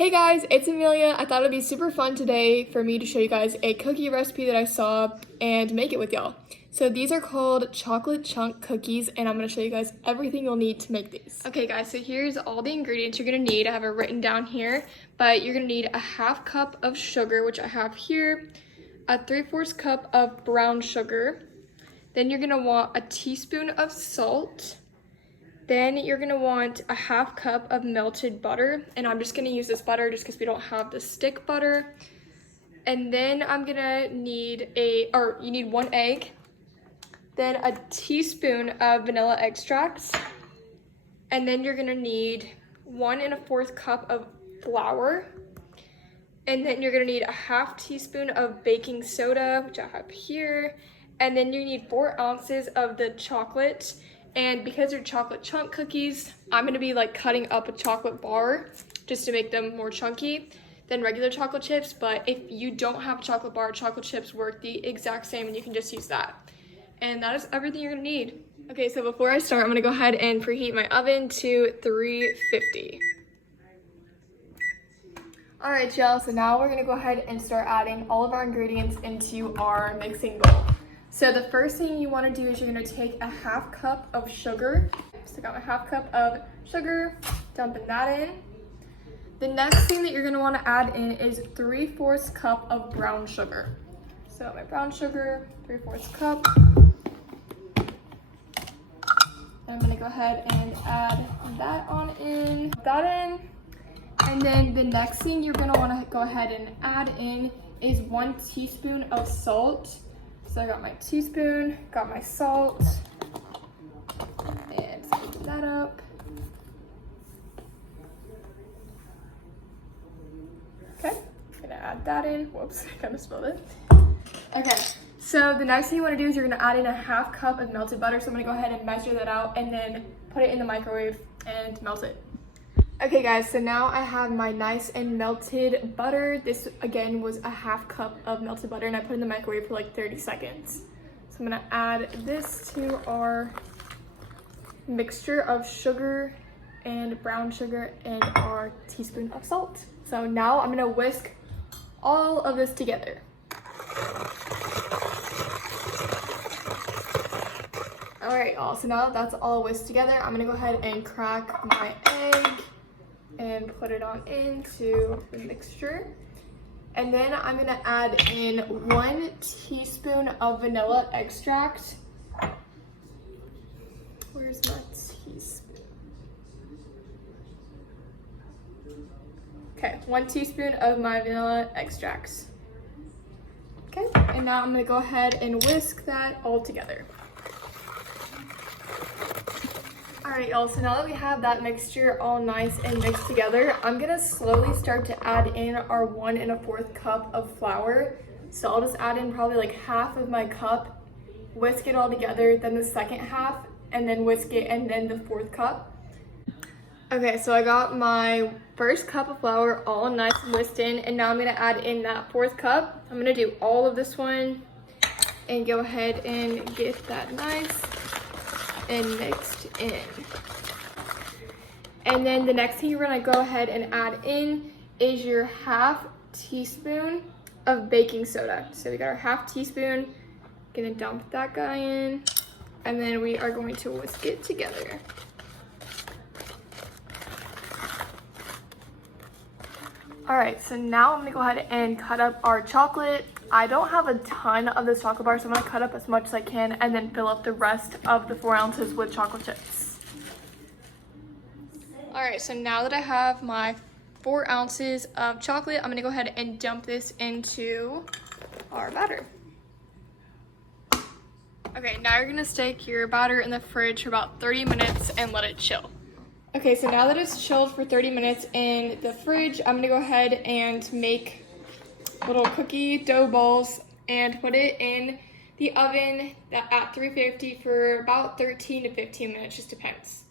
Hey guys, it's Amelia. I thought it'd be super fun today for me to show you guys a cookie recipe that I saw and make it with y'all. So these are called chocolate chunk cookies, and I'm gonna show you guys everything you'll need to make these. Okay guys, so here's all the ingredients you're gonna need. I have it written down here, but you're gonna need a half cup of sugar, which I have here, a 3/4 cup of brown sugar. Then you're gonna want a teaspoon of salt. Then you're gonna want a half cup of melted butter, and I'm just gonna use this butter just because we don't have the stick butter. And then I'm gonna need you need 1 egg, then a teaspoon of vanilla extract, and then you're gonna need 1 1/4 cup of flour, and then you're gonna need a half teaspoon of baking soda, which I have here, and then you need 4 ounces of the chocolate. And because they're chocolate chunk cookies, I'm gonna be like cutting up a chocolate bar just to make them more chunky than regular chocolate chips. But if you don't have a chocolate bar, chocolate chips work the exact same and you can just use that. And that is everything you're gonna need. Okay, so before I start, I'm gonna go ahead and preheat my oven to 350. All right, y'all, so now we're gonna go ahead and start adding all of our ingredients into our mixing bowl. So the first thing you want to do is you're going to take a half cup of sugar. So I got my half cup of sugar, dumping that in. The next thing that you're going to want to add in is 3/4 cup of brown sugar. So my brown sugar, 3/4 cup. And I'm going to go ahead and add that on in, And then the next thing you're going to want to go ahead and add in is 1 teaspoon of salt. So I got my teaspoon, got my salt, and scoop that up. Okay, I'm gonna add that in. Whoops, I kind of spilled it. Okay, so the next thing you wanna do is you're gonna add in a half cup of melted butter. So I'm gonna go ahead and measure that out and then put it in the microwave and melt it. Okay guys, so now I have my nice and melted butter. This again was a half cup of melted butter and I put it in the microwave for like 30 seconds. So I'm gonna add this to our mixture of sugar and brown sugar and our teaspoon of salt. So now I'm gonna whisk all of this together. All right, y'all, so now that that's all whisked together, I'm gonna go ahead and crack my egg and put it on into the mixture. And then I'm gonna add in 1 teaspoon of vanilla extract. Where's my teaspoon? Okay, 1 teaspoon of my vanilla extracts. Okay, and now I'm gonna go ahead and whisk that all together. All right, y'all, so now that we have that mixture all nice and mixed together, I'm gonna slowly start to add in our 1 1/4 cup of flour. So I'll just add in probably like half of my cup, whisk it all together, then the second half, and then whisk it, and then the 4th cup. Okay, so I got my first cup of flour all nice and whisked in, and now I'm gonna add in that 4th cup. I'm gonna do all of this one and go ahead and get that nice and mixed in. And then the next thing you're gonna go ahead and add in is your half teaspoon of baking soda. So we got our half teaspoon, gonna dump that guy in, and then we are going to whisk it together. All right, so now I'm gonna go ahead and cut up our chocolate. I don't have a ton of this chocolate bar, so I'm gonna cut up as much as I can and then fill up the rest of the 4 ounces with chocolate chips. All right, so now that I have my 4 ounces of chocolate, I'm gonna go ahead and dump this into our batter. Okay, now you're gonna stick your batter in the fridge for about 30 minutes and let it chill. Okay, so now that it's chilled for 30 minutes in the fridge, I'm gonna go ahead and make little cookie dough balls and put it in the oven at 350 for about 13 to 15 minutes, just depends.